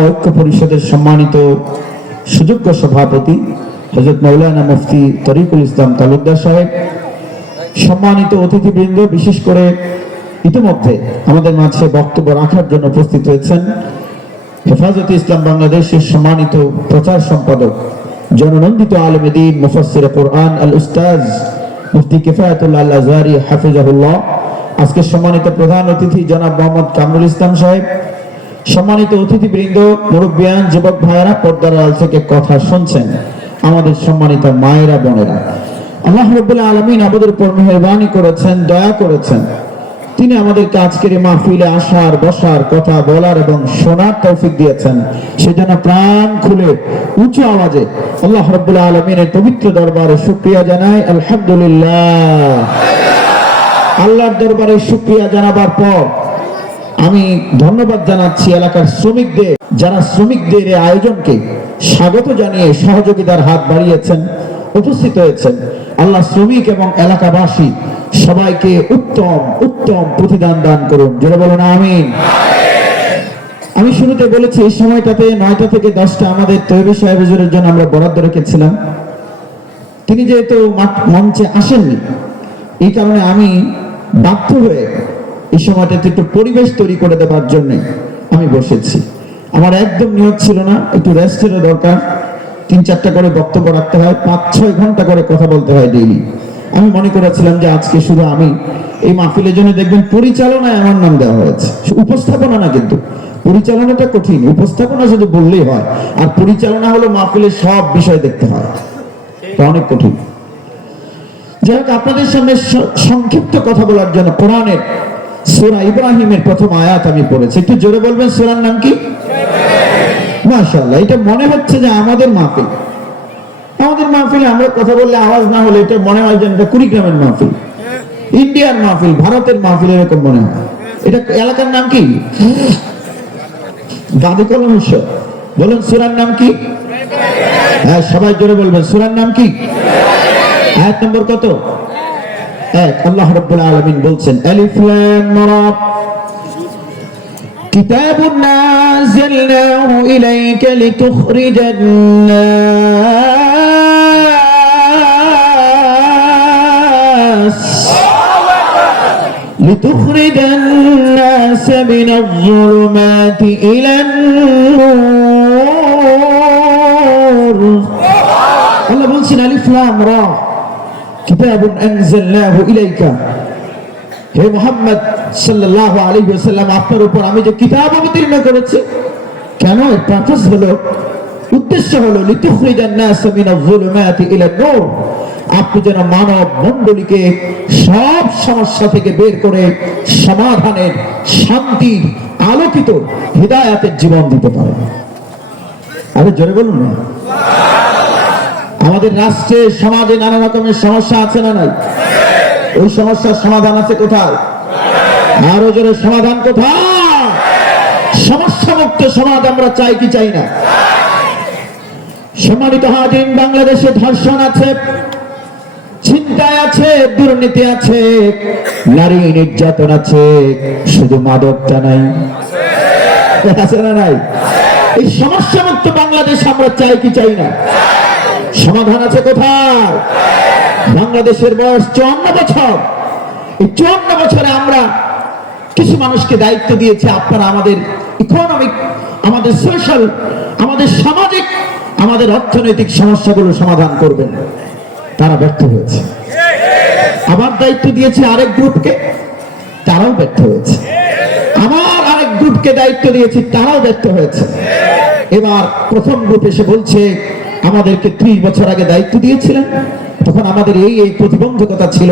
ঐক্য পরিষদের সম্মানিত সুযোগ্য সভাপতি হযরত মাওলানা মুফতি তরিকুল ইসলাম তালুকদার সাহেব, সম্মানিত অতিথিবৃন্দ, বিশেষ করে ইতিমধ্যে আমাদের মাঝে বক্তব্য রাখার জন্য উপস্থিত হয়েছেন হেফাজতে ইসলাম বাংলাদেশের সম্মানিত প্রচার সম্পাদক, জননন্দিত আলেম দ্বীন, মুফাসসির কোরআন আল উস্তাজ মুফতি কিফায়াতুল্লাহ আল আজহারি হাফিজাহুল্লাহ, আজকের সম্মানিত প্রধান অতিথি জনাব মোহাম্মদ কামরুল ইসলাম সাহেব, সম্মানিত অতিথিবৃন্দ, মুরব্বিয়ান, যুবক ভাইয়েরা, পর্দার আড়াল থেকে কথা শুনছেন আমাদের সম্মানিত মায়েরা, বোনেরা, আল্লাহ রাব্বুল আলামিন আমাদের উপর মেহেরবানি করেছেন, দয়া করেছেন। তিনি আমাদেরকে আজকের এই মাহফিলে আসার, বসার, কথা বলার এবং শোনার তৌফিক দিয়েছেন। সেজন্য প্রাণ খুলে উঁচু আওয়াজে আল্লাহ রাব্বুল আলামিনের পবিত্র দরবারে শুকরিয়া জানাই, আলহামদুলিল্লাহ। আল্লাহর দরবারে শুকরিয়া জানাবার পর আমি ধন্যবাদ জানাচ্ছি এলাকার শ্রমিকদের, যারা শ্রমিকদের এই আয়োজনকে স্বাগত জানিয়ে সহযোগিতার হাত বাড়িয়েছেন, উপস্থিত হয়েছেন। আল্লাহ শ্রমিক এবং এলাকাবাসী সবাইকে উত্তম উত্তম প্রতিদান দান করুন, জোরে বলুন আমিন। আমি শুরুতে বলেছি এই সময়টাতে 9টা থেকে 10টা আমাদের তৈরি সাহেব হুজুরের জন্য আমরা বরাদ্দ রেখেছিলাম। তিনি যেহেতু মঞ্চে আসেননি, এই কারণে আমি বাধ্য হয়ে এই সময়টাতে একটু পরিবেশ তৈরি করে দেওয়ার জন্য আমি বসেছি। আমার একদম নিয়ত ছিল না, একটু রেস্টেরও দরকার। 3-4টা করে বক্তব্য রাখতে হয়, 5-6 ঘন্টা করে কথা বলতে হয় ডেইলি। আমি মনে করেছিলাম যে আজকে শুধু আমি এই মাহফিলের জন্য, দেখবেন পরিচালনায় আমার নাম দেওয়া হয়েছে, উপস্থাপনা না। কিন্তু পরিচালনাটা কঠিন, উপস্থাপনা শুধু বললেই হয়, আর পরিচালনা হলো মাহফিলের সব বিষয় দেখতে হয়, এটা অনেক কঠিন। যাই হোক, আপনাদের সামনে সংক্ষিপ্ত কথা বলার জন্য কোরআনের সূরা ইব্রাহিমের প্রথম আয়াত আমি পড়েছি। একটু জোরে বলবেন, সূরার নাম কি? মাশাআল্লাহ। এটা মনে হচ্ছে যে আমাদের মাহফিল, আমাদের মাহফিলে আমরা কথা বললে আওয়াজ না হলে এটা মনে হয় যে এটা কুড়িগ্রামের মাহফিল, ইন্ডিয়ার মাহফিল, ভারতের মাহফিল, এরকম মনে হয়। এটা এলাকার নাম কি? গাদি কলমেশ্বর। বলুন সূরার নাম কি? হ্যাঁ, সবাই জোরে বলবেন, সূরার নাম কি? আয়াত নম্বর কত? 1। আল্লাহ রাব্বুল আলামিন বলছেন, আলিফ লাম রা, কিতাবুন নাযালনাহু ইলাইকা লিতুখরিজান নাস মিনাজ যুলুমাতি ইলান নূর। আল্লাহ বলছেন আলিফ লাম রা, কিতাবুন আনজালনাহু ইলাইকা, হে মুহাম্মদ সাল্লাল্লাহু আলাইহি ওয়াসাল্লাম, আপনার উপর আমি যে কিতাব অবতীর্ণ করেছি, কেন? এর পারপাস হলো, উদ্দেশ্য হলো লিতুখরিজান নাস মিনাজ যুলুমাতি ইলান নূর, আপনি যেন মানব মণ্ডলীকে সব সমস্যা থেকে বের করে সমাধানের, শান্তির, আলোকিত হিদায়াতের জীবন দিতে পারেন। আরে জোরে বলুন না। আমাদের রাষ্ট্রে, সমাজে নানা রকমের সমস্যা আছে না নাই? ওই সমস্যার সমাধান আছে কোথায়? আরো জোরে, সমাধান কোথায়? সমস্যা মুক্ত সমাজ আমরা চাই কি চাই না? সম্মানিত হাজিরিন, বাংলাদেশে ধর্ষণ আছে, ছিনতাই আছে, দুর্নীতি আছে, নারী নির্যাতন আছে, শুধু মাদকতা নাই, আছে না নাই? এই সমস্যা মুক্ত বাংলাদেশ আমরা চাই কি চাই না? সমাধান আছে কোথায়? বাংলাদেশের বয়স 54 বছর। এই 54 বছরে আমরা কিছু মানুষকে দায়িত্ব দিয়েছি, আপনারা আমাদের ইকোনমিক, আমাদের সোশ্যাল, আমাদের সামাজিক, আমাদের অর্থনৈতিক সমস্যাগুলো সমাধান করবেন। তারা ব্যর্থ হয়েছে। আবার দায়িত্ব দিয়েছি আরেক গ্রুপকে, তারাও ব্যর্থ হয়েছে। আমার আরেক গ্রুপকে দায়িত্ব দিয়েছি, তারাও ব্যর্থ হয়েছে। এবার প্রথম গ্রুপ এসে বলছে, আমাদেরকে 30 বছর আগে দায়িত্ব দিয়েছিলেন, তখন আমাদের এই এই প্রতিবন্ধকতা ছিল,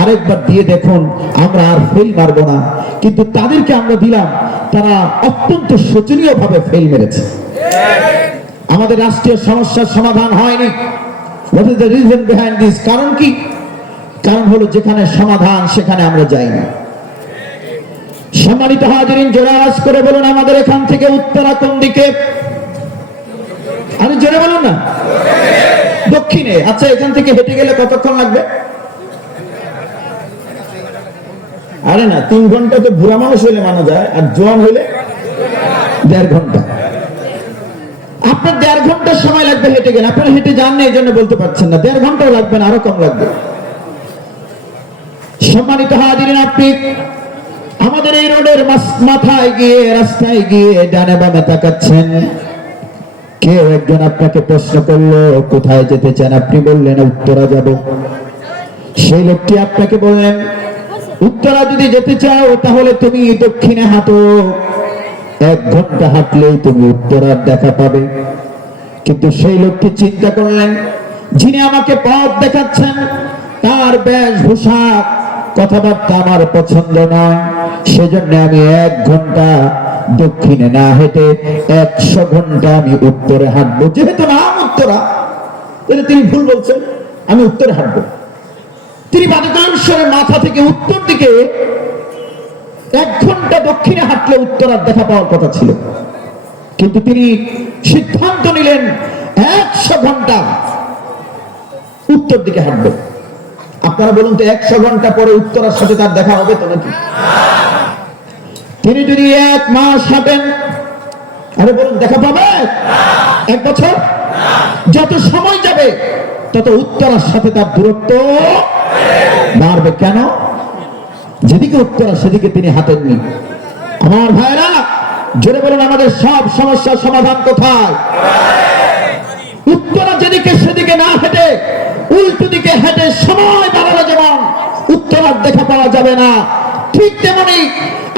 আরেকবার দিয়ে দেখুন, আমরা আর ফেল মারবো না। কিন্তু তাদেরকে আমরা দিলাম, তারা অত্যন্ত শোচনীয় ভাবে ফেল মেরেছে। আমাদের রাষ্ট্রীয় সমস্যার সমাধান হয়নি। What is the reason behind this? কারণ কি? কারণ হলো যেখানে সমাধান সেখানে আমরা যাই না। সম্মানিত হাজিরিন, জোরে আওয়াজ করে বলুন, আমাদের এখান থেকে উত্তরা কোন দিকে? আরে জোরে বলুন না। দক্ষিণে। আচ্ছা, এখান থেকে হেঁটে গেলে কতক্ষণ লাগবে? আরে না, 3 ঘন্টা তো বুড়া মানুষ হইলে মানা যায়, আর জোয়ান হইলে 1.5 ঘন্টা। 1.5 ঘন্টা সময় লাগবে হেঁটে গেলে, আপনারা হেঁটে যান না এই জন্য বলতে পারছেন না, 1.5 ঘন্টাও লাগবে না, আরো কম লাগবে। সম্মানিত হাজিরিন, আপনি আমাদের এই রোডের মাথায় গিয়ে, রাস্তায় গিয়ে ডানে বামে তাকাচ্ছেন, কেউ একজন আপনাকে প্রশ্ন করলো কোথায় যেতে চান, আপনি বললেন উত্তরা যাব। সেই লোকটি আপনাকে বললেন উত্তরা যদি যেতে চাও তাহলে তুমি দক্ষিণে হাঁটো, 1 ঘন্টা হাঁটলেই তুমি উত্তরার দেখা পাবে। কিন্তু সেই লোকটি চিন্তা করলেন যিনি আমাকে পথ দেখাচ্ছেন তার বেশভূষা কথাবার্তা আমার পছন্দ নয়, সেজন্য আমি 1 ঘন্টা দক্ষিণে না হেঁটে 100 ঘন্টা আমি উত্তরে হাঁটবো। যেহেতু নাম উত্তরা, তাহলে তিনি ভুল বলছেন, আমি উত্তরে হাঁটবো। তিনি বাদুকেশ্বরের মাথা থেকে উত্তর দিকে 1 ঘন্টা দক্ষিণে হাঁটলে উত্তরার দেখা পাওয়ার কথা ছিল, কিন্তু তিনি সিদ্ধান্ত নিলেন 100 ঘন্টা উত্তর দিকে হাঁটবেন। আপনারা বলুন তো 100 ঘন্টা পরে উত্তরার সাথে তার দেখা হবে তো নাকি? তিনি যদি 1 মাস হাঁটেন, আরে বলুন দেখা পাবে? 1 বছর? যত সময় যাবে তত উত্তরার সাথে তার দূরত্ব বাড়বে। কেন? যেদিকে উত্তরা সেদিকে তিনি হাঁটেননি। আমার ভাইরা জোরে বলুন, আমাদের সব সমস্যার সমাধান কোথায়? উত্তরা যেদিকে সেদিকে না হেঁটে উল্টো দিকে হেঁটে সময় বাড়ানো যেমন উত্তরার দেখা পাওয়া যাবে না, ঠিক তেমনি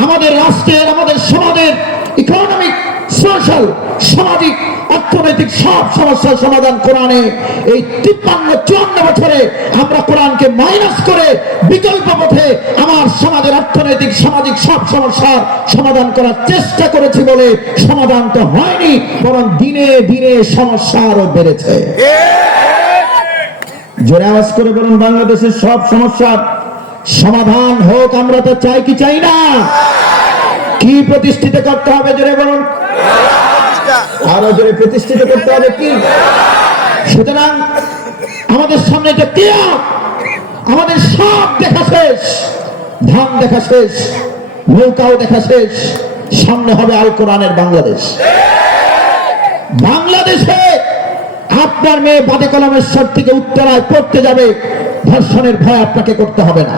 আমাদের রাষ্ট্রের, আমাদের সমাজের ইকোনমিক, সোশ্যাল, সামাজিক, অর্থনৈতিক সব সমস্যার সমাধান কোরআনে। এই 53-54 বছরে আমরা কোরআনকে মাইনাস করে বিকল্প পথে আমার সমাজের অর্থনৈতিক, সামাজিক সব সমস্যার সমাধান করার চেষ্টা করেছি বলে সমাধান তো হয়নি, বরং দিনে দিনে সমস্যা আরো বেড়েছে। জোরে আওয়াজ করে বলুন, বাংলাদেশের সব সমস্যার সমাধান হোক, আমরা তো চাই কি চাই না? কি প্রতিষ্ঠিত করতে হবে জোরে বলুন? আরো জোরে প্রতিষ্ঠিত করতে হবে কি? সুতরাং আমাদের সামনে এটা কিয়ামত, আমাদের সব দেখা শেষ, ধান দেখা শেষ, নৌকাও দেখা শেষ, সামনে হবে আল কোরআনের বাংলাদেশ। বাংলাদেশে আপনার মেয়ে বাদে কলমেশ্বর থেকে উত্তরায় পড়তে যাবে, ধর্ষণের ভয় আপনাকে করতে হবে না।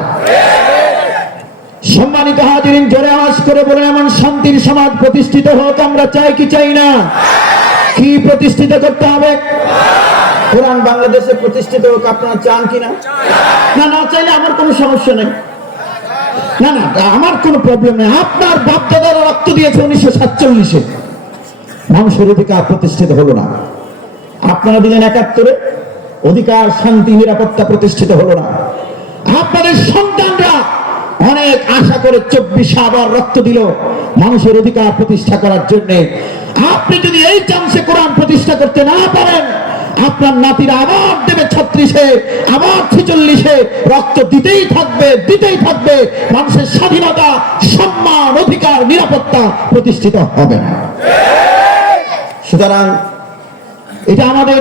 সম্মানিত হাজিরিন, জোরে আওয়াজ করে বলে এমন শান্তির সমাজ প্রতিষ্ঠিত হোক, আমরা চাই কি চাই না? কি প্রতিষ্ঠিত করতে হবে? কোরআন বাংলাদেশে প্রতিষ্ঠিত হোক, আপনারা চান কি না? না, না চাইলে আমার কোনো সমস্যা নেই, না না আমার কোনো প্রবলেম নেই। আপনার বাপ দাদারা রক্ত দিয়েছে 1947-এ, মানুষের অধিকার প্রতিষ্ঠিত হলো না। আপনারা দিলেন 71-এ, অধিকার, শান্তি, নিরাপত্তা প্রতিষ্ঠিত হলো না। আপনাদের সন্তানরা অনেক আশা করে 24-এ আবার রক্ত দিল মানুষের অধিকার প্রতিষ্ঠা করার জন্য। আপনি যদি এই চান্সে কোরআন প্রতিষ্ঠা করতে না পারেন, আপনার নাতিরা আবার দেবে 36-এ, আবার 46-এ, রক্ত দিতেই থাকবে, দিতেই থাকবে, মানুষের স্বাধীনতা, সম্মান, অধিকার, নিরাপত্তা প্রতিষ্ঠিত হবে না। সুতরাং এটা আমাদের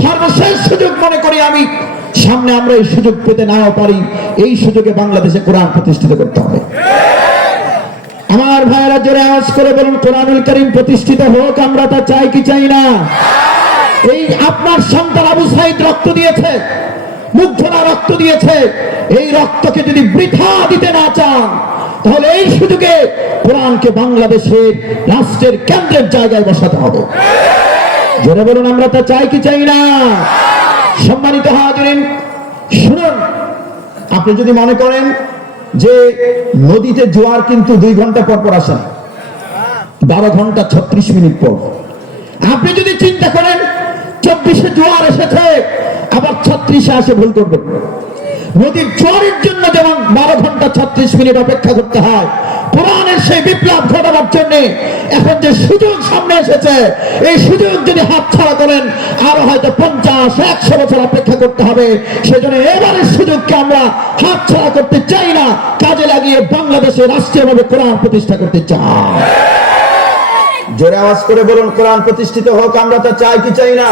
সর্বশেষ সুযোগ মনে করি আমি। সামনে আমরা এই সুযোগ পেতে নাও পারি, এই সুযোগে বাংলাদেশে কোরআন প্রতিষ্ঠিত করতে হবে। আমার ভাইয়েরা জোরে আওয়াজ করে বলুন, কোরআনুল কারীম প্রতিষ্ঠিত হোক, আমরা তা চাই কি চাই না? এই আপনার সন্তান আবু সাঈদ রক্ত দিয়েছে, মুগ্ধরা রক্ত দিয়েছে, এই রক্তকে যদি বৃথা দিতে না চান তাহলে এই সুযোগে কোরআনকে বাংলাদেশের রাষ্ট্রের কেন্দ্রের জায়গায় বসাতে হবে। জোরে বলুন, আমরা তা চাই কি চাই না? সম্মানিত হাজিরিন, শুনুন, আপনি যদি মনে করেন যে নদীতে জোয়ার কিন্তু 2 ঘন্টা পর পর আসে, 12 ঘন্টা 36 মিনিট পর, আপনি যদি চিন্তা করেন 24-এ জোয়ার এসেছে আবার 36-এ আসে, ভুল করবেন। নদীর জোয়ারের জন্য যেমন 12 ঘন্টা 36 মিনিট অপেক্ষা করতে হয়, কোরআনের সেই বিপ্লব ঘটাবার জন্য এখন যে সুযোগ সামনে এসেছে, এই সুযোগ যদি হাতছাড়া করেন আরো হয়তো 50-100 বছর অপেক্ষা করতে হবে। সেজন্য এবারের সুযোগকে আমরা হাতছাড়া করতে চাই না, কাজে লাগিয়ে বাংলাদেশে রাষ্ট্রীয়ভাবে কোরআন প্রতিষ্ঠা করতে চাই। জোরে আওয়াজ করে বলুন, কোরআন প্রতিষ্ঠিত হোক, আমরা তা চাই কি চাই না?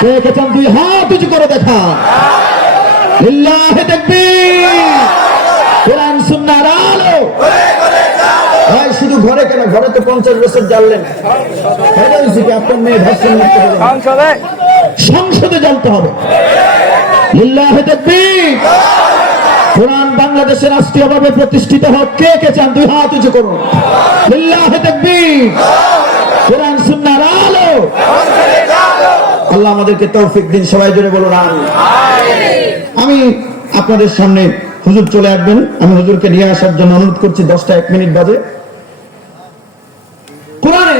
কে কে চান 2 হাত উঁচু করে দেখা। লিল্লাহি তাকবীর। কোরআন সুন্নাহর আলো। ভাই শুধু ঘরে কেন, ঘরে তো 50 বছর জ্বাললেন, আপনার মেয়ে ধর্ষণ মুক্ত হবে, সংসদে জ্বালতে হবে। লিল্লাহি তাকবীর। কোরআন বাংলাদেশে রাষ্ট্রীয়ভাবে প্রতিষ্ঠিত হোক। কে কে চান? 2 হাত উঁচু করুন। লিল্লাহি তাকবীর। কোরআন সুন্নাহর আলো। আল্লাহ আমাদেরকে তৌফিক দিন। সবাই জোরে বলুন আমিন। আমি আপনাদের সামনে হুজুর চলে আসবেন, আমি হুজুরকে নিয়ে আসার জন্য অনুরোধ করছি। 10টা 1 মিনিট বাজে। কোরআনে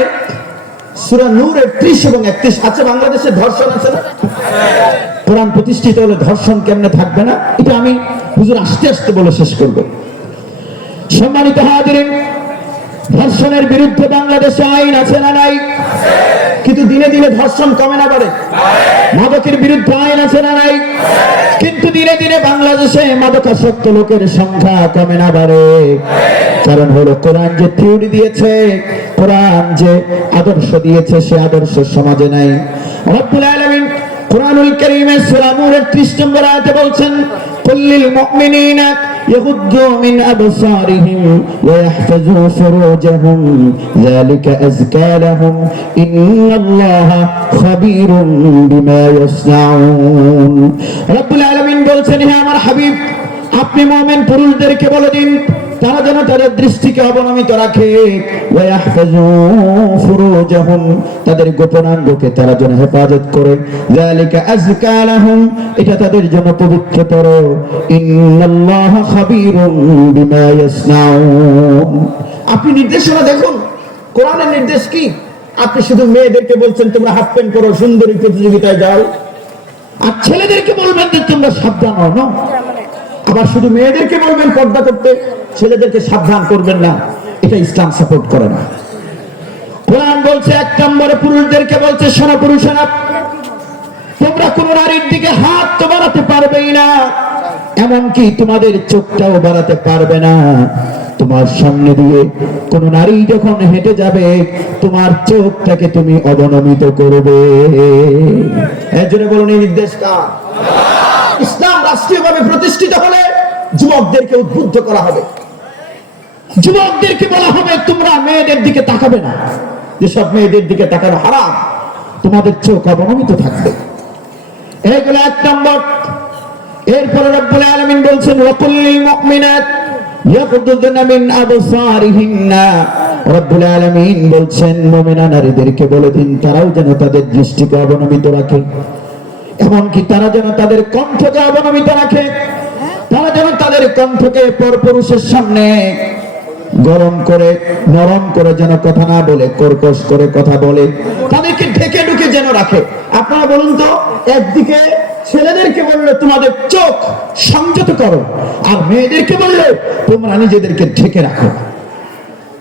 সূরা নূরের 30 এবং 31 আছে। বাংলাদেশে ধর্ষণ আছে না? কোরআন প্রতিষ্ঠিত হলে ধর্ষণ কেমনে থাকবে না? এটা আমি হুজুর আস্তে আস্তে বলে শেষ করব। সম্মানিত হাজিরিন, ধর্ষণের বিরুদ্ধে বাংলাদেশে আইন আছে না নাই? কিন্তু দিনে দিনে ধর্ষণ কমে না বাড়ে? মাদকের বিরুদ্ধে আইন আছে না নাই? কিন্তু দিনে দিনে বাংলাদেশে মাদকাসক্ত লোকের সংখ্যা কমে না বাড়ে? কারণ হলো কোরআন যে থিওরি দিয়েছে, কোরআন যে আদর্শ দিয়েছে, সে আদর্শ সমাজে নাই। রব্বুল আলামিন কোরআনুল কারীমের সূরা নূরের 30 নম্বর আয়াতে বলছেন, কুল্লিল মুমিনিনা ইয়াগুদ্দু মিন আবসারিহিম ওয়া ইয়াহফাযু ফুরুজাহুম যালিকা আযকা লাহুম ইন্নাল্লাহা খাবীরুম বিমা ইয়াসনাউন। রব্বুল আলামিন বলছেন, হে আমার হাবিব, আপনি মুমিন পুরুষদেরকে বলে দিন তারা যেন তাদের দৃষ্টিকে অবনমিত রাখে, ওয়া ইয়াহফাযু ফুরুজাহুম, তাদের গোপনাঙ্গকে তারা যেন হেফাজত করে, যালিকা আযকা লাহুম, এটা তাদের জন্য পবিত্রতর, ইন্নাল্লাহা খাবীরুম বিমা ইয়াসনাউন। আপনি নির্দেশনা দেখুন, কোরআনের নির্দেশ কি? আপনি শুধু মেয়েদেরকে বলছেন তোমরা হাফ প্যান্ট পরো, সুন্দরী প্রতিযোগিতায় যাও, আর ছেলেদেরকে বলবেন যে তোমরা সাবধান হও না। আবার শুধু মেয়েদেরকে বলবেন পর্দা করতে, ছেলেদেরকে সাবধান করবেন না। এটা ইসলাম সাপোর্ট করে না। কোরআন বলছে 1 নম্বরে পুরুষদেরকে বলছে, শোনো পুরুষেরা, তোমরা কোন নারীর দিকে হাত তো বাড়াতে পারবেই না, এমনকি তোমাদের চোখটাও বাড়াতে পারবে না। তোমার সামনে দিয়ে কোন নারী যখন হেঁটে যাবে, তোমার চোখটাকে তুমি অবনমিত করবে। এর জন্য বলুন, এই নির্দেশ কার? ইসলাম রাষ্ট্রীয়ভাবে প্রতিষ্ঠিত হলে যুবকদেরকে উদ্বুদ্ধ করা হবে। যুবকদেরকে বলা হবে তোমরা মেয়েদের দিকে তাকাবে না, যেসব মেয়েদের দিকে তাকানো হারাম, তোমাদের চোখ অবনমিত থাকবে। এইগুলো 1 নম্বর। এরপরে রব্বুল আলামিন বলছেন, ওয়া কুল্লিল মুমিনাত ইয়াগুদ্দুনা মিন আবসারিহিন্না। রব্বুল আলামিন বলছেন, মুমিনা নারীদেরকে বলে দিন তারাও যেন তাদের দৃষ্টিকে অবনমিত রাখে, এমনকি তারা যেন তাদের কণ্ঠকে অবনমিত রাখে, তারা যেন তাদের কণ্ঠকে পরপুরুষের সামনে গরম করে নরম করে যেন কথা না বলে, কর্কশ করে কথা বলে, তাদেরকে ঢেকে ঢুকে যেন রাখে। আপনারা বলুন তো, একদিকে ছেলেদেরকে বললে তোমাদের চোখ সংযত করো, আর মেয়েদেরকে বললে তোমরা নিজেদেরকে ঢেকে রাখো।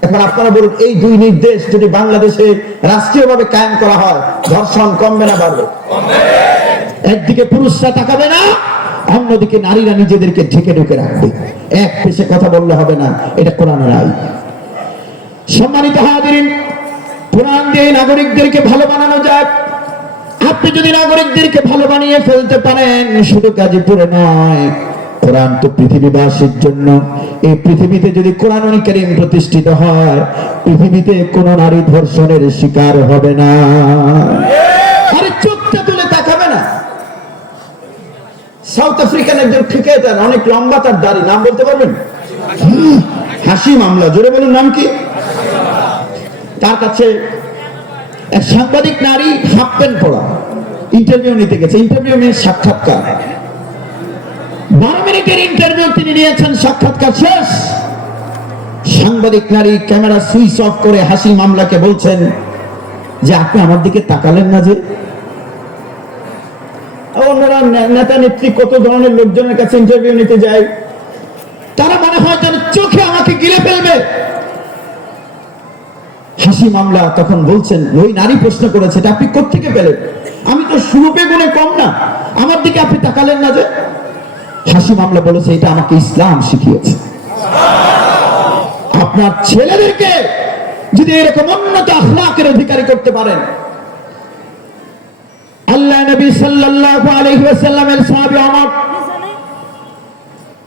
এখন আপনারা বলুন, এই 2 নির্দেশ যদি বাংলাদেশে রাষ্ট্রীয়ভাবে কায়েম করা হয়, ধর্ষণ কমবে না বাড়বে? একদিকে পুরুষরা তাকাবে না, অন্যদিকে নারীরা নিজেদেরকে ঢেকে ঢুকে রাখবে। এক পেশে কথা বললে হবে না, এটা কোরআনের আইন। সম্মানিত হাজিরিন, কোরআন দিয়ে নাগরিকদেরকে ভালো বানানো যায়। আপনি যদি নাগরিকদেরকে ভালো বানিয়ে ফেলতে পারেন, শুধু গাজীপুরে নয়, কোরআন তো পৃথিবীবাসীর জন্য। এই পৃথিবীতে যদি কোরআনুল কারীম প্রতিষ্ঠিত হয়, পৃথিবীতে কোন নারী ধর্ষণের শিকার হবে না। আরে চোখটা তুলে তাকাবে না। সাউথ আফ্রিকান একজন ক্রিকেটার, অনেক লম্বা তার দাড়ি, নাম বলতে পারবেন? হাশিম আমলা। জোরে বলুন, নাম কি? তার কাছে এক সাংবাদিক নারী হাফ প্যান্ট পরা ইন্টারভিউ নিতে গেছে। ইন্টারভিউ নিয়ে সাক্ষাৎকার, 12 মিনিটের ইন্টারভিউ তিনি নিয়েছেন। সাক্ষাৎকার শেষ, সাংবাদিক নারী ক্যামেরা সুইচ অফ করে হাসিম আমলাকে বলছেন যে আপনি আমার দিকে তাকালেন না যে? অন্যরা নেতা নেত্রী কত ধরনের লোকজনের কাছে ইন্টারভিউ নিতে যায়, তারা মনে হয় যেন চোখে আমাকে গিলে ফেলবে। হাসিম আমলা তখন বলছেন, ওই নারী প্রশ্ন করেছে, এটা আপনি কোত্থেকে পেলেন? আমি তো সুরূপে গুণে কম না, আমার দিকে আপনি তাকালেন না যে? হাসিম আমলা বলেছে, এটা আমাকে ইসলাম শিখিয়েছে। আপনার ছেলেদেরকে যদি এরকম উন্নত আখলাকের অধিকারী করতে পারেন, আল্লাহ নবী সাল্লাল্লাহু আলাইহি ওয়াসাল্লামের সাহাবী ওমর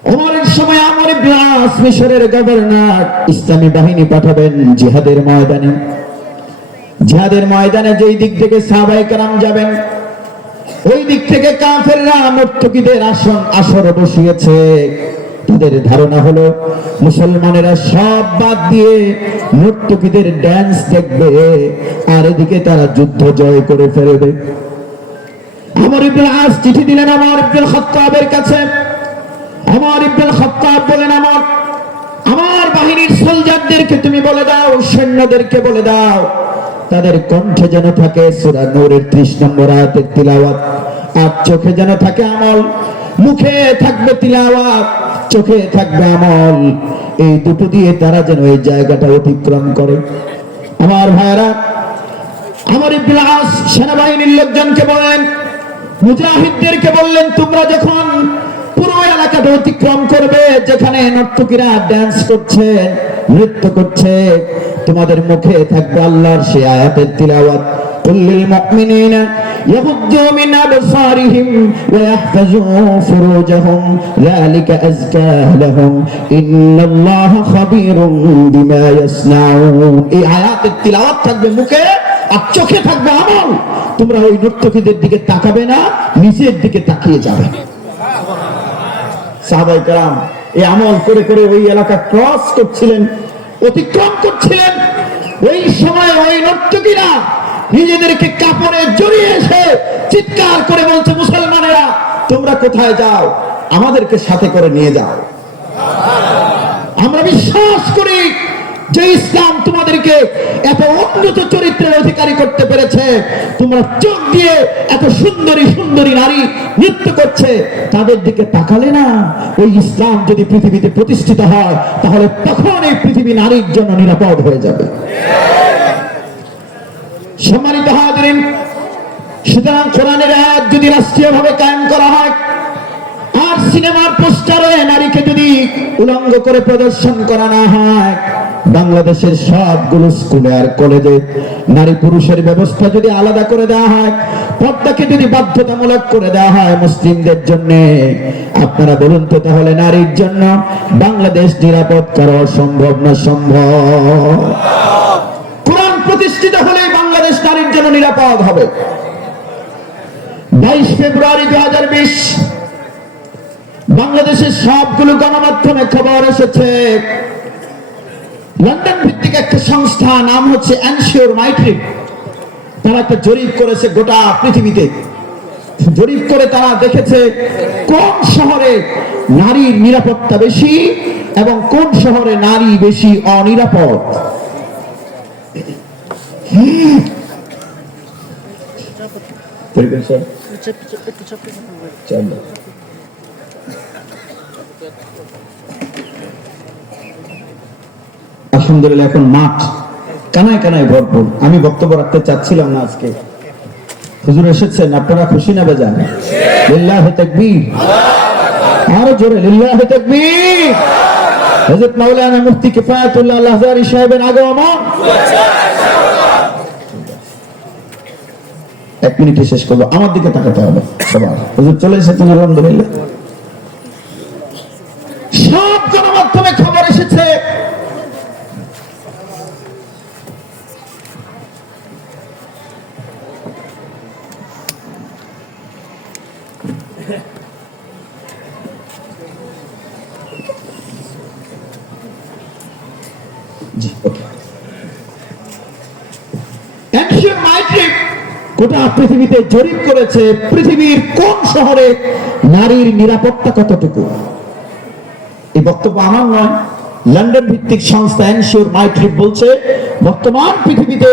ওমরের সময় আমর ইবনে আস মিশরের গভর্নর ইসলামী বাহিনী পাঠাবেন জিহাদের ময়দানে। জিহাদের ময়দানে যেই দিক থেকে সাহাবায়ে কেরাম যাবেন, ওই দিক থেকে কাফেররা নর্তকীদের আসর বসিয়েছে। তাদের ধারণা হলো মুসলমানেরা সব বাদ দিয়ে নর্তকীদের ড্যান্স দেখবে, আর এদিকে তারা যুদ্ধ জয় করে ফেলবে। আমর ইবনে আস চিঠি দিলেন ওমর ইবনে খাত্তাবের কাছে। ওমর ইবনে খাত্তাব বলেন, আমার বাহিনীর সোলজারদেরকে তুমি বলে দাও, সৈন্যদেরকে বলে দাও, তাদের কণ্ঠে যেন থাকে সূরা নূরের 30 নম্বর আয়াতের তিলাওয়াত, আর চোখে যেন থাকে আমল। মুখে থাকবে তিলাওয়াত, চোখে থাকবে আমল, এই দুটো দিয়ে তারা যেন এই জায়গাটা অতিক্রম করে। আমার ভাইরা, আমর ইবনে আস সেনাবাহিনীর লোকজনকে বলেন, মুজাহিদদেরকে বললেন, তোমরা যখন পুরো এলাকাটা অতিক্রম করবে যেখানে নর্তকীরা ড্যান্স করছে, নৃত্য করছে, তোমাদের মুখে থাকবে আল্লাহর সেই আয়াতের তিলাওয়াত, কুল্লিল মুমিনিনা ইয়াগুদ্দু মিন আবসারিহিম ওয়া ইয়াহফাযু ফুরুজাহুম যালিকা আযকা লাহুম ইন্নাল্লাহা খাবীরুম বিমা ইয়াসনাউন। এই আয়াতের তিলাওয়াত থাকবে মুখে, আর চোখে থাকবে আমল। তোমরা ওই নর্তকীদের দিকে তাকাবে না, নিচের দিকে তাকিয়ে যাবে। সাহাবায়ে কেরাম এই আমল করে করে ওই এলাকা ক্রস করছিলেন, অতিক্রম করছিলেন। ওই সময় ওই নর্তকীরা নিজেদেরকে কাপড়ে জড়িয়ে এসে চিৎকার করে বলছে, মুসলমানেরা তোমরা কোথায় যাও, আমাদেরকে সাথে করে নিয়ে যাও। আমরা বিশ্বাস করি যে ইসলাম তোমাদেরকে এত উন্নত চরিত্রের অধিকারী করতে পেরেছে। তোমরা চোখ দিয়ে এত সুন্দরী সুন্দরী নারী নৃত্য করছে, তাদের দিকে তাকালে না, ওই ইসলাম যদি পৃথিবীতে প্রতিষ্ঠিত হয় তাহলে তখন এই পৃথিবী নারীর জন্য নিরাপদ হয়ে যাবে। সম্মানিত হাজিরিন, সুতরাং কোরআনের আয়াত যদি রাষ্ট্রীয়ভাবে কায়েম করা হয়, আর সিনেমার পোস্টারে নারীকে যদি উলঙ্গ করে প্রদর্শন করা না হয়, বাংলাদেশের সবগুলো স্কুলে আর কলেজে নারী পুরুষের ব্যবস্থা যদি আলাদা করে দেওয়া হয়, পর্দাকে যদি বাধ্যতামূলক করে দেওয়া হয় মুসলিমদের জন্য, আপনারা বলুন তো তাহলে নারীর জন্য বাংলাদেশ নিরাপদ করা সম্ভব না সম্ভব? কোরআন প্রতিষ্ঠিত হলে বাংলাদেশ নারীর জন্য নিরাপদ হবে। 22 ফেব্রুয়ারি 2020 বাংলাদেশের সবগুলো গণমাধ্যমে খবর এসেছে, লন্ডন ভিত্তিক একটা সংস্থা, নাম হচ্ছে এনশিওর মাইট্রিক, তারা একটা জরিপ করেছে গোটা পৃথিবীতে। জরিপ করে তারা দেখেছে কোন শহরে নারীর নিরাপত্তা বেশি এবং কোন শহরে নারী বেশি অনিরাপদ। আলহামদুলিল্লাহ এখন মাঠ কানায় কানায় ভরপুর। আমি বক্তব্য রাখতে চাচ্ছিলাম না আজকে, হুজুর এসেছেন, আপনারা খুশি না বেজান? লিল্লাহি তাকবীর, আরো জোরে লিল্লাহি তাকবীর। হযরত মাওলানা মুফতি কিফায়াতুল্লাহ আল-আহজারী সাহেবের আগমন। 1 মিনিটে শেষ করবো, আমার দিকে তাকাতে হবে সবার। হুজুর চলে এসেছেন, আলহামদুলিল্লাহ। সব গণমাধ্যমে খবর এসেছে, গোটা পৃথিবীতে জরিপ করেছে পৃথিবীর কোন শহরে নারীর নিরাপত্তা কতটুকু। এই বক্তব্য আমার নয়, লন্ডন ভিত্তিক সংস্থা এনশিওর মাইট্রিক বলছে বর্তমান পৃথিবীতে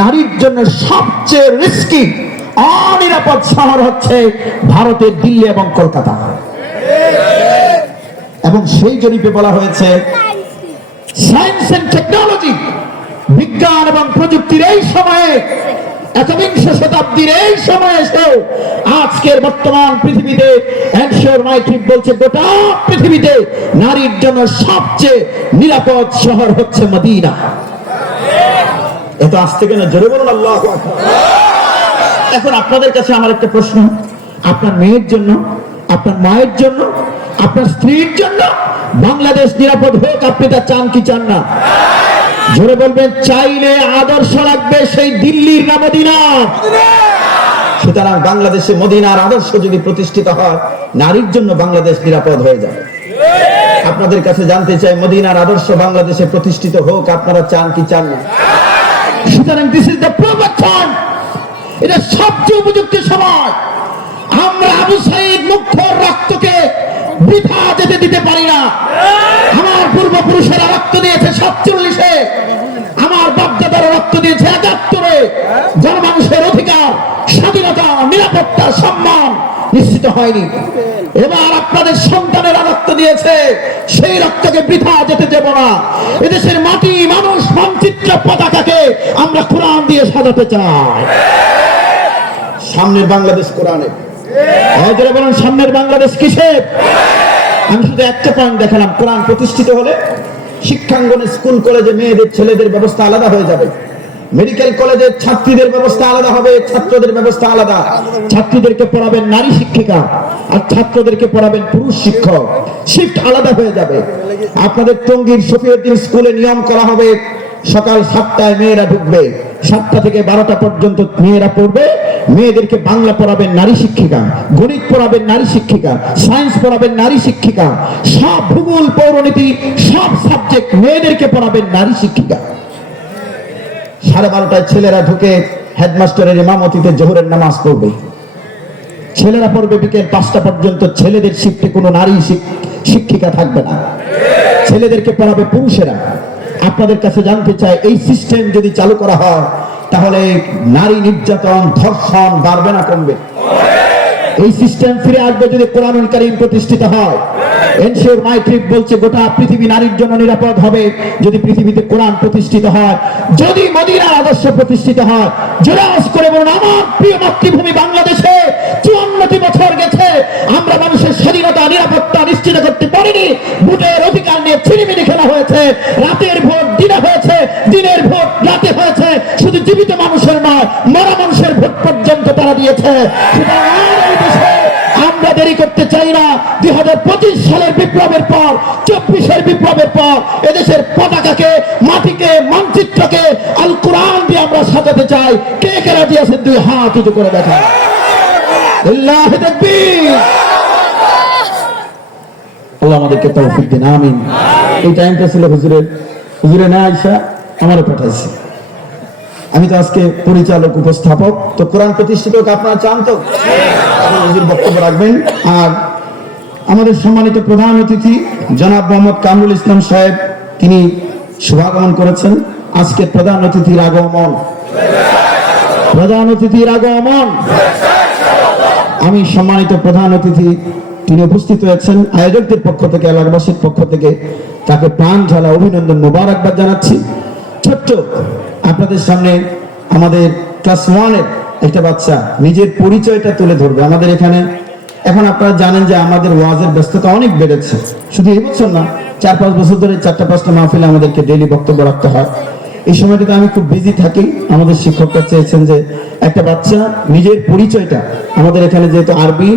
নারীর জন্য সবচেয়ে রিস্কি অনিরাপদ শহর হচ্ছে ভারতের দিল্লি এবং কলকাতা। এবং সেই জরিপে বলা হয়েছে সায়েন্স এন্ড টেকনোলজি, বিজ্ঞান এবং প্রযুক্তির এই সময়ে, একবিংশ শতাব্দীর এই সময়ে এসেও আজকের বর্তমান পৃথিবীতে এনশিওর মাইট্রিক বলছে গোটা পৃথিবীতে নারীর জন্য সবচেয়ে নিরাপদ শহর হচ্ছে মদিনা। এত আসতে কেন, জোরে বলুন আল্লাহু আকবার। এখন আপনাদের কাছে আমার একটা প্রশ্ন, আপনার মেয়ের জন্য, আপনার মায়ের জন্য, আপনার স্ত্রীর জন্য বাংলাদেশ নিরাপদ হোক, আপনি তা চান কি চান না? জোরে বলবেন। চাইলে আদর্শ রাখবে সেই দিল্লির না মদিনা। সুতরাং বাংলাদেশে মদিনার আদর্শ যদি প্রতিষ্ঠিত হয়, নারীর জন্য বাংলাদেশ নিরাপদ হয়ে যাবে। আপনাদের কাছে জানতে চাই, মদিনার আদর্শ বাংলাদেশে প্রতিষ্ঠিত হোক, আপনারা চান কি চান না? সুতরাং this is the proper time, এটা সবচেয়ে উপযুক্ত সময়। আমরা আবু সাইদ মুগ্ধর রক্তকে বৃথা যেতে দিতে পারি না। আমার পূর্বপুরুষেরা রক্ত দিয়েছে 47-এ, আমার বাপদাদারা রক্ত দিয়েছে 71-এ। জনমানুষের অধিকার, স্বাধীনতা, নিরাপত্তা, সম্মান নিশ্চিত হয়নি। এবার আপনাদের সন্তানেরা রক্ত দিয়েছে, সেই রক্তকে বৃথা যেতে দেব না। এদেশের মাটি, মানুষ, মানচিত্র, পতাকাকে আমরা কোরআন দিয়ে সাজাতে চাই। সামনের বাংলাদেশ কোরআনে। বলেন সামনের বাংলাদেশ কিসে? আমি শুধু একটা পয়েন্ট দেখালাম। কোরআন প্রতিষ্ঠিত হলে শিক্ষাঙ্গনে, স্কুল কলেজে মেয়েদের ছেলেদের ব্যবস্থা আলাদা হয়ে যাবে। মেডিকেল কলেজে ছাত্রীদের ব্যবস্থা আলাদা হবে, ছাত্রদের ব্যবস্থা আলাদা। ছাত্রীদেরকে পড়াবেন নারী শিক্ষিকা, আর ছাত্রদেরকে পড়াবেন পুরুষ শিক্ষক। শিফট আলাদা হয়ে যাবে। আপনাদের টঙ্গীর শফিউদ্দিন স্কুলে নিয়ম করা হবে, সকাল 7টায় মেয়েরা ঢুকবে, 7টা থেকে 12টা পর্যন্ত মেয়েরা পড়বে। মেয়েদেরকে বাংলা পড়াবেন নারী শিক্ষিকা, গণিত পড়াবেন নারী শিক্ষিকা, সায়েন্স পড়াবেন নারী শিক্ষিকা, সব ভূগোল, পৌরনীতি, সব সাবজেক্ট মেয়েদেরকে পড়াবেন নারী শিক্ষিকা। 12:30টায় ছেলেরা ঢুকে হেডমাস্টারের ইমামতিতে জোহরের নামাজ পড়বে। ছেলেরা পড়বে বিকেল 5টা পর্যন্ত। ছেলেদের শিফটে কোনো নারী শিক্ষিকা থাকবে না, ছেলেদেরকে পড়াবে পুরুষেরা। আপনাদের কাছে জানতে চাই, এই সিস্টেম যদি চালু করা হয়, তাহলে নারী নির্যাতন, ধর্ষণ বাড়বে না কমবে? এই সিস্টেম ফিরে আসবে যদি কোরআনুল কারীম প্রতিষ্ঠিত হয়। এনশিওর মাই ট্রিপ বলছে গোটা পৃথিবী নারীর জন্য নিরাপদ হবে যদি পৃথিবীতে কোরআন প্রতিষ্ঠিত হয়, যদি মদিনার আদর্শ প্রতিষ্ঠিত হয়। জোরাজ করে বলুন, আমার প্রিয় মাতৃভূমি বাংলাদেশে 54টি বছর গেছে, আমরা মানুষের স্বাধীনতা, নিরাপত্তা নিশ্চিত করতে পারিনি। ভোটের অধিকার নিয়ে ছিনিমিনি খেলা হয়েছে। রাতের ভোট দিনে হয়েছে, দিনের ভোট রাতে হয়েছে। শুধু জীবিত মানুষের নয়, মরা মানুষের ভোট পর্যন্ত তারা দিয়েছে। আমরা দেরি করতে চাই না। 2025 সালের বিপ্লবের পর, 24-এর বিপ্লবের পর এদেশের পতাকাকে, মাটিকে, মানচিত্রকে আল কোরআন দিয়ে আমরা সাজাতে চাই। কে কে রাজি আছেন? 2 হাত উঁচু করে দেখা। আল্লাহু তাকবীর। আল্লাহ আমাদেরকে তৌফিক দিন, আমিন। এই টাইমটা ছিল হুজুরে না আইসা আমারও পাঠাইছে। আমি তো আজকে পরিচালক, উপস্থাপক। তো কোরআন প্রতিষ্ঠিত হোক, আপনারা চান তো? হুজুর বক্তব্য রাখবেন। আর আমাদের সম্মানিত প্রধান অতিথি জনাব মোহাম্মদ কামরুল ইসলাম সাহেব, তিনি শুভাগমন করেছেন। আজকে প্রধান অতিথির আগমন, আমি সম্মানিত প্রধান অতিথি, তিনি উপস্থিত হয়েছেন। আয়োজকদের পক্ষ থেকে, এলাকাবাসীর পক্ষ থেকে তাকে প্রাণ ঢালা অভিনন্দন, মোবারকবাদ জানাচ্ছি। ছোট্ট আপনাদের সামনে আমাদের ক্লাস 1-এর একটা বাচ্চা নিজের পরিচয়টা তুলে ধরবে আমাদের এখানে। এখন আপনারা জানেন যে আমাদের ওয়াজের ব্যস্ততা অনেক বেড়েছে। শুধু এই বছর না, 4-5 বছর ধরে 4টা-5টা মাহফিলে আমাদেরকে ডেইলি বক্তব্য রাখতে হয়। এই সময়টাতে আমি খুব বিজি থাকি। আমাদের শিক্ষকরা চেয়েছেন যে একটা বাচ্চা নিজের পরিচয়টা, আমাদের এখানে যেহেতু আরবি,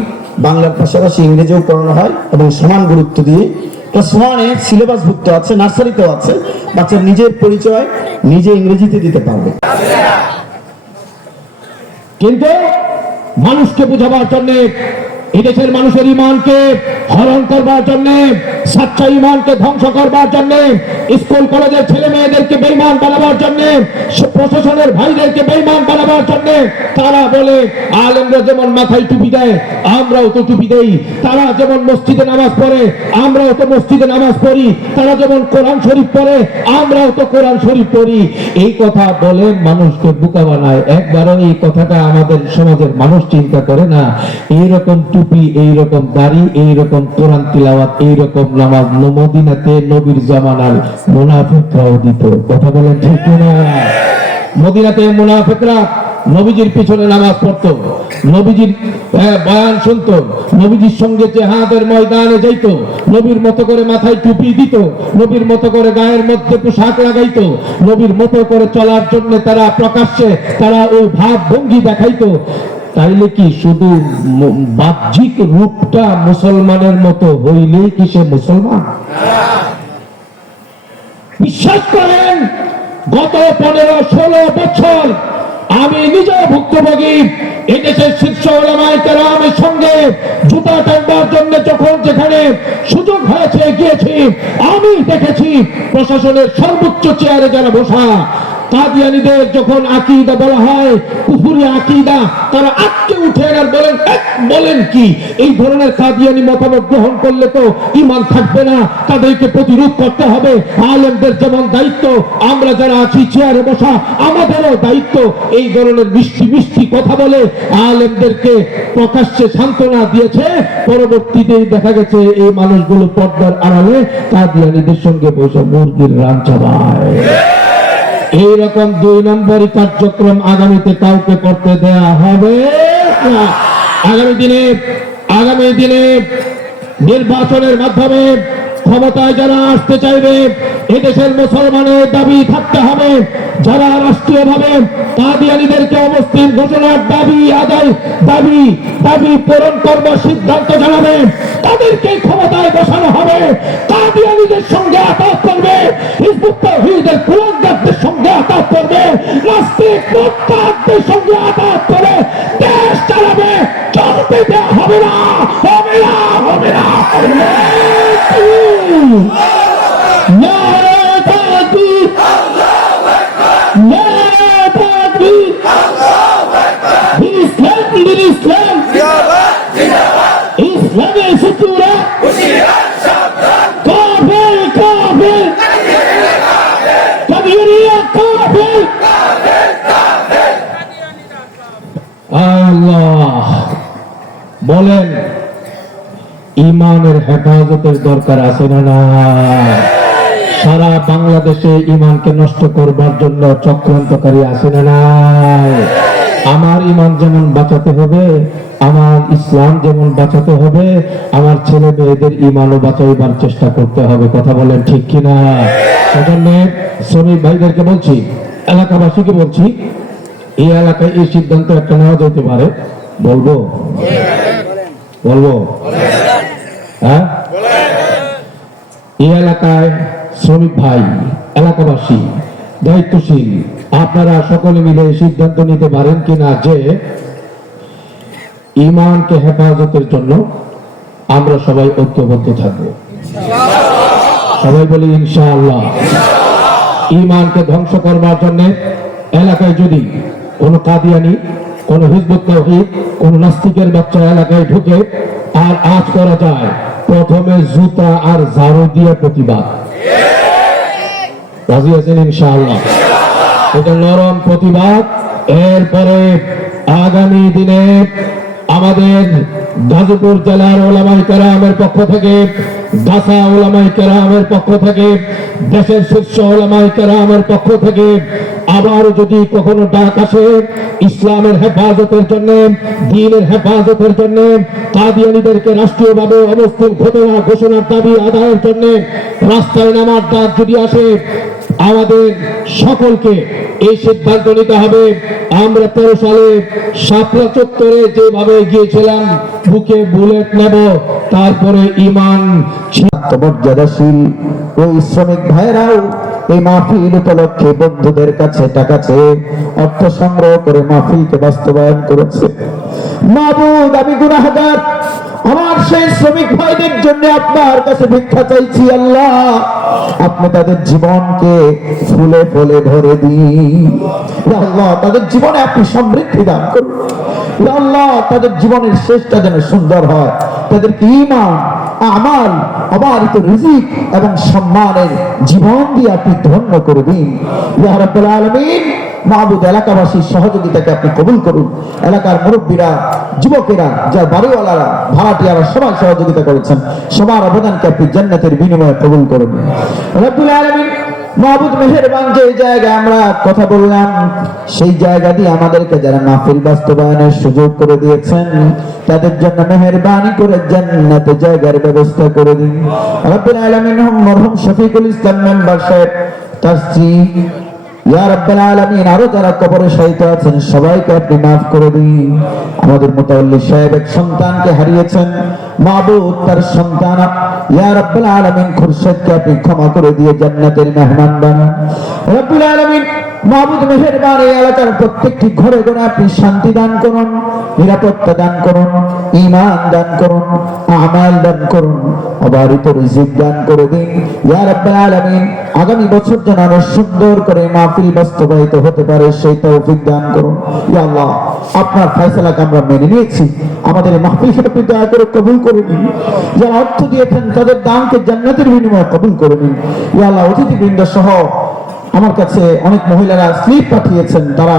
বাংলার পাশাপাশি ইংরেজিও পড়ানো হয় এবং সমান গুরুত্ব দিয়ে ক্লাস 1-এ সিলেবাসভুক্ত আছে, নার্সারিতেও আছে। বাচ্চা নিজের পরিচয় নিজে ইংরেজিতে দিতে পারবে। কিন্তু মানুষকে বোঝাবার জন্য, এদেশের মানুষের ঈমানকে হরণ করবার জন্য, সচ্চা ঈমানকে ধ্বংস করবার জন্য, স্কুল কলেজের ছেলে মেয়েদেরকে বেঈমান বানাবার জন্য, প্রশাসনের ভাইদেরকে বেঈমান বানাবার জন্য তারা বলে আলেমরা যেমন মাথায় টুপি দেয় আমরাও তো টুপি দেই, তারা যেমন মসজিদে নামাজ পড়ে আমরাও তো মসজিদে নামাজ পড়ি, তারা যেমন কোরআন শরীফ পড়ে আমরাও তো কোরআন শরীফ পড়ি। এই কথা বলে মানুষকে বোকা বানায়। একবারও এই কথাটা আমাদের সমাজের মানুষ চিন্তা করে না। এইরকম টুপি, এইরকম দাড়ি, এইরকম কোরআন তিলাওয়াত, এইরকম নামাজ মদিনাতে নবীর জামানার মুনাফিকরাও দিত। কথা বলেন ঠিক না? মদিনাতে মুনাফিকরা নবীজির পিছনে নামাজ পড়তো, নবীজির বয়ান শুনতো, নবীজির সঙ্গে জিহাদের ময়দানে যাইত, নবীর মতো করে মাথায় টুপি দিত, নবীর মতো করে গায়ের মধ্যে পোশাক লাগাইতো, নবীর মতো করে চলার জন্য তারা প্রকাশ্যে তারা ওই ভাব ভঙ্গি দেখাইতো। তাইলে কি শুধু বাহ্যিক রূপটা মুসলমানের মতো হইলেই কি সে মুসলমান? বিশ্বাস করেন, গত 15-16 বছর আমি নিজে ভুক্তভোগী। এদেশের শীর্ষ উলামায়ে কেরামের সঙ্গে জুতা টানবার জন্য যখন যেখানে সুযোগ হয়েছে গিয়েছি, আমি দেখেছি প্রশাসনের সর্বোচ্চ চেয়ারে যারা বসা, কাদিয়ানীদের যখন আকীদা বলা হয় কুফরি আকীদা, তারা আটকে উঠেন আর বলেন বলেন কি এই ধরনের কাদিয়ানী মতামত গ্রহণ করলে তো ঈমান থাকবে না, তাদেরকে প্রতিরোধ করতে হবে। আলেমদের যেমন দায়িত্ব, আমরা যারা আছি চেয়ারে বসা আমাদেরও দায়িত্ব। এই ধরনের মিষ্টি মিষ্টি কথা বলে আলেমদেরকে প্রকাশ্যে সান্ত্বনা দিয়েছে। পরবর্তীতে দেখা গেছে এই মানুষগুলো পর্দার আড়ালে কাদিয়ানীদের সঙ্গে বসে মুরগির রান চাবায়। এইরকম 2 নম্বরই কার্যক্রম আগামীতে কাউকে করতে দেয়া হবে না। আগামী দিনে নির্বাচনের মাধ্যমে ক্ষমতায় যারা আসতে চাইবে, এদেশের মুসলমানের দাবি থাকতে হবে, যারা রাষ্ট্রীয়ভাবে কাদিয়ানীদেরকে অমুসলিম ঘোষণার দাবি পূরণ করবার সিদ্ধান্ত জানাবে, তাদেরকে ক্ষমতায় বসানো হবে। কাদিয়ানীদের সঙ্গে আঘাত করবে, হিজবুত তাওহীদের কুলাঙ্গারদের সঙ্গে আঘাত করবে, নাস্তিক মুরতাদদের সঙ্গে আঘাত করে দেশ চালাবে। চলতে দেওয়া হবে না, হবে না, হবে না, হবে না। নারে তাকবীর, নারে তাকবীর, ইসলাম ইসলাম, ইসলামে সুতুরা, কাফের কাফের, কাদিয়ানিয়া কাফের। আল্লাহ বলেন, ইমানের হেফাজতের দরকার আছে না না? সারা বাংলাদেশে ইমানকে নষ্ট করবার জন্য চক্রান্তকারী আছে না নাই? আমার ইমান যেমন বাঁচাতে হবে, আমার ইসলাম যেমন বাঁচাতে হবে, আমার ছেলে মেয়েদের ইমানও বাঁচাইবার চেষ্টা করতে হবে। কথা বলেন ঠিক কিনা? সেজন্য শ্রমিক ভাইদেরকে বলছি, এলাকাবাসীকে বলছি, এই এলাকায় এই সিদ্ধান্ত একটা নেওয়া যেতে পারে। বলবো হ্যাঁ, এই এলাকায় শ্রমিক ভাই, এলাকাবাসী, দায়িত্বশীল, আপনারা সকলে মিলে সিদ্ধান্ত নিতে পারেন কিনা যে ঈমানকে হেফাজতের জন্য আমরা সবাই ঐক্যবদ্ধ থাকব। সবাই বলি ইনশাআল্লাহ। ঈমানকে ধ্বংস করবার জন্য এলাকায় যদি কোন কাদিয়ানি, কোন হিজবুত তাওহীদ, কোন নাস্তিকের বাচ্চা এলাকায় ঢুকে আর আজ করা যায়, প্রথমে জুতা আর ঝাড়ু দিয়ে প্রতিবাদ। রাজি আছেন ইনশাআল্লাহ? এটা নরম প্রতিবাদ। এরপরে আগামী দিনে আমাদের গাজীপুর জেলার উলামায়ে কেরামের পক্ষ থেকে, গাছা উলামায়ে কেরামের পক্ষ থেকে, দেশের শীর্ষ উলামায়ে কেরামের পক্ষ থেকে আবার যদি কখনো ডাক আসে ইসলামের হেফাজতের জন্য, দ্বীনের হেফাজতের জন্য, কাদিয়ানীদেরকে রাষ্ট্রীয়ভাবে অমুসলিম ঘোষণার দাবি আদায়ের জন্য রাস্তায় নামার ডাক যদি আসে, আমাদের সকলকে এই সিদ্ধান্ত নিতে হবে। আমরা 13 সালে শাপলা চত্বরে যেভাবে গিয়েছিলাম, বুকে বুলেট নেব, তারপরে ঈমান মর্যাদাশীল ওই শ্রমিক ভাইরাও এই মাহফিল উপলক্ষে বন্ধুদের কাছে টাকা চেয়ে অর্থ সংগ্রহ করে মাহফিলকে বাস্তবায়ন করেছে। মাবুদ, আমি গুনাহগার, আমার সেই শ্রমিক ভাইদের জন্য আপনার কাছে ভিক্ষা চাইছি। আল্লাহ, আপনি তাদের জীবনকে ফুলে ফলে ভরে দিন। আল্লাহ, তাদের জীবনে আপনি সমৃদ্ধি দান করুন। আল্লাহ, তাদের জীবনের শেষটা যেন সুন্দর হয়, তাদেরকে ঈমান, আমাল, অবারিত রিজিক এবং সম্মানের জীবন দিয়ে আপনি ধন্য করে দিন। ইয়া রাব্বুল আলামিন, মাহবুদ এলাকাবাসীর সহযোগিতাকে আপনি কবুল করুন। এলাকার মুরব্বীরা, যুবকেরা, যার বাড়িওয়ালারা, ভাড়াটিয়ারা সবাই সহযোগিতা করেছেন, সবার অবদানকে আপনি জান্নাতের বিনিময়ে কবুল করুন। রাব্বুল আলামিন, মাহবুদ মেহেরবান, যে জায়গায় আমরা কথা বললাম সেই জায়গা দিয়ে আমাদেরকে যারা মাহফিল বাস্তবায়নের সুযোগ করে দিয়েছেন, তাদের জন্য মেহেরবানি করে জান্নাতে জায়গার ব্যবস্থা করে দিন। রাব্বুল আলামিন, মরহুম শফিকুল ইসলাম মেম্বার সাহেব, তার স্ত্রী ইয়া রাব্বাল আলামিন আরো যারা কবরে শায়িত আছেন সবাইকে আপনি মাফ করে দিন। আমাদের মুতাওয়াল্লি সাহেব এক সন্তানকে হারিয়েছেন, মাবুদ তার সন্তান ইয়া রাব্বাল আলামিন খুরশেদকে আপনি ক্ষমা করে দিয়ে জান্নাতের মেহমান বানান। রব্বুল আলামিন মাবুদ মেহেরবান, এই এলাকার প্রত্যেকটি ঘরে ঘরে আপনি শান্তি দান করুন, নিরাপত্তা দান করুন, ঈমান দান করুন, আমাল দান করুন, অবারিত রিজিক দান করে দিন ইয়া রাব্বাল আলামিন। আগামী বছর যেন আরো সুন্দর করে মাহফিল বাস্তবায়িত হতে পারে সেই তৌফিক দান করুন ইয়া আল্লাহ। আপনার ফয়সালাকে আমরা মেনে নিয়েছি, আমাদের এই মাহফিলকে আপনি দয়া করে কবুল করে নিন। যারা অর্থ দিয়েছেন তাদের দানকে জান্নাতের বিনিময়ে কবুল করে নিন ইয়া আল্লাহ। অতিথিবৃন্দ সহ আমার কাছে অনেক মহিলারা স্লিপ পাঠিয়েছেন, তারা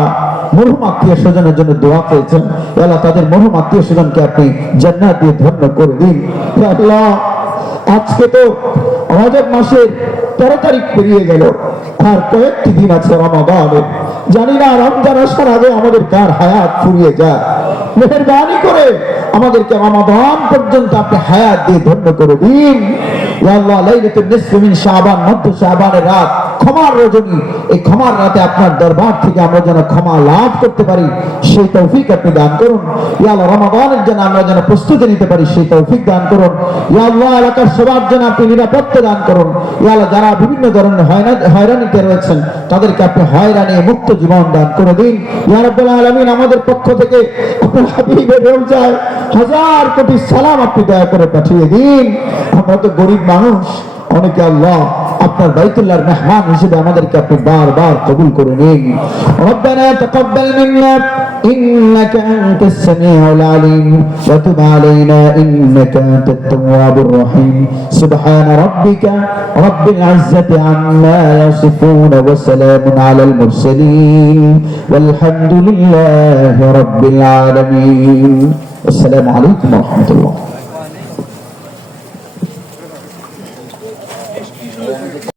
মরহুম আত্মীয় স্বজনের জন্য দোয়া চেয়েছেন ইয়া আল্লাহ। তাদের মরহুম আত্মীয় স্বজনকে আপনি জান্নাত দিয়ে ধন্য করে দিন ইয়া আল্লাহ। আজকে তো রজব মাসের 13 তারিখ পেরিয়ে গেল, আর কয়েকটি দিন আছে রমাদানের। জানি না রমজান আসার আগে আমাদের কার হায়াত ফুরিয়ে যায়। মেহেরবানি করে আমাদেরকে রমাদান পর্যন্ত আপনি হায়াত দিয়ে ধন্য করে দিন ইয়া আল্লাহ। লাইলাতুন নিসফি মিন শাবান, মধ্য শাবানের রাত, ক্ষমার রজনী, এই ক্ষমার রাতে আপনার দরবার থেকে আমরা যেন ক্ষমা লাভ করতে পারি সেই তৌফিক আপনি দান করুন ইয়া আল্লাহ। রমাদানের জন্য আমরা যেন প্রস্তুতি নিতে পারি সেই তৌফিক দান করুন ইয়া আল্লাহ। এলাকার সবার জন্য আপনি নিরাপত্তা দান করুন ইয়া আল্লাহ। যারা বিভিন্ন ধরনের হয়রানিতে রয়েছেন তাদেরকে আপনি হয়রানি মুক্ত জীবন দান করে দিন ইয়া রাব্বুল আলামিন। আমাদের পক্ষ থেকে আপনার হাবিবের রওজায় 1000 কোটি সালাম আপনি দয়া করে পাঠিয়ে দিন। আমরা তো গরিব মানুষ, অনেকে আল্লাহ আপনার বাইতুল্লাহর মেহমান হিসেবে আমাদেরকে আপনি বারবার কবুল করে নিন। রব্বানা তাকাব্বাল মিন্না ইন্নাকা আনতাস সামিউল আলিম ওয়া তুব আলাইনা ইন্নাকা আনতাত তাওয়াবুর রহিম। সুবহানা রাব্বিকা রাব্বিল ইজ্জাতি আম্মা ইয়াসিফুন ওয়া সালামুন আলাল মুরসালিন ওয়ালহামদুলিল্লাহি রাব্বিল আলামিন। আসসালামু আলাইকুম ওয়া রাহমাতুল্লাহ।